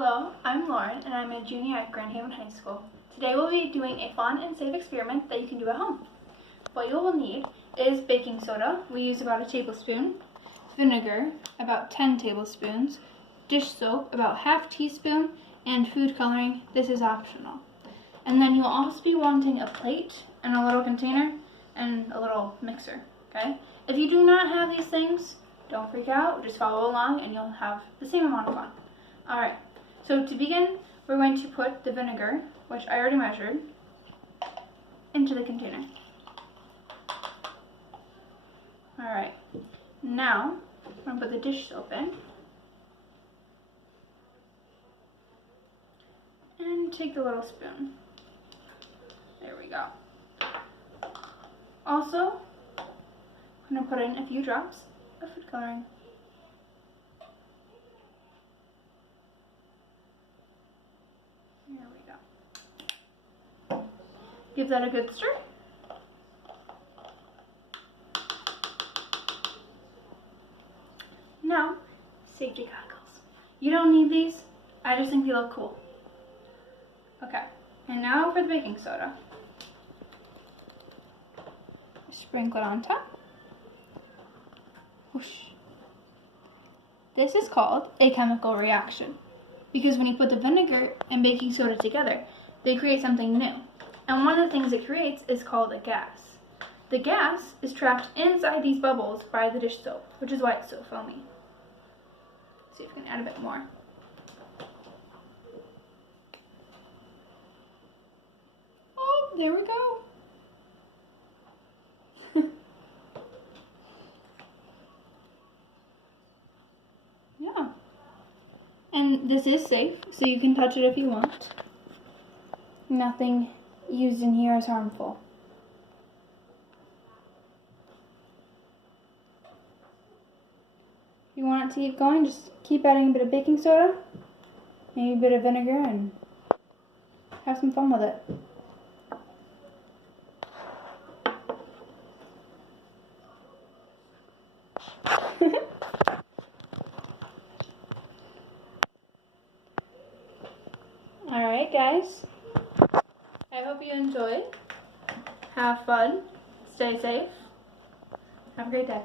Hello, I'm Lauren and I'm a junior at Grand Haven High School. Today we'll be doing a fun and safe experiment that you can do at home. What you will need is baking soda, we use about a tablespoon, vinegar, about 10 tablespoons, dish soap, about half teaspoon, and food coloring. This is optional. And then you'll also be wanting a plate and a little container and a little mixer, okay? If you do not have these things, don't freak out, just follow along and you'll have the same amount of fun. Alright, so to begin, we're going to put the vinegar, which I already measured, into the container. Alright, now I'm going to put the dish soap in. And take the little spoon. There we go. Also, I'm going to put in a few drops of food coloring. There we go. Give that a good stir. Now, safety goggles. You don't need these. I just think they look cool. Okay, and now for the baking soda. Sprinkle it on top. Whoosh. This is called a chemical reaction because when you put the vinegar and baking soda together, they create something new. And one of the things it creates is called a gas. The gas is trapped inside these bubbles by the dish soap, which is why it's so foamy. See if we can add a bit more. Oh, there we go. Yeah. And this is safe, so you can touch it if you want. Nothing used in here is harmful. If you want it to keep going, just keep adding a bit of baking soda, maybe a bit of vinegar, and have some fun with it. Alright guys, I hope you enjoyed. Have fun, stay safe, have a great day.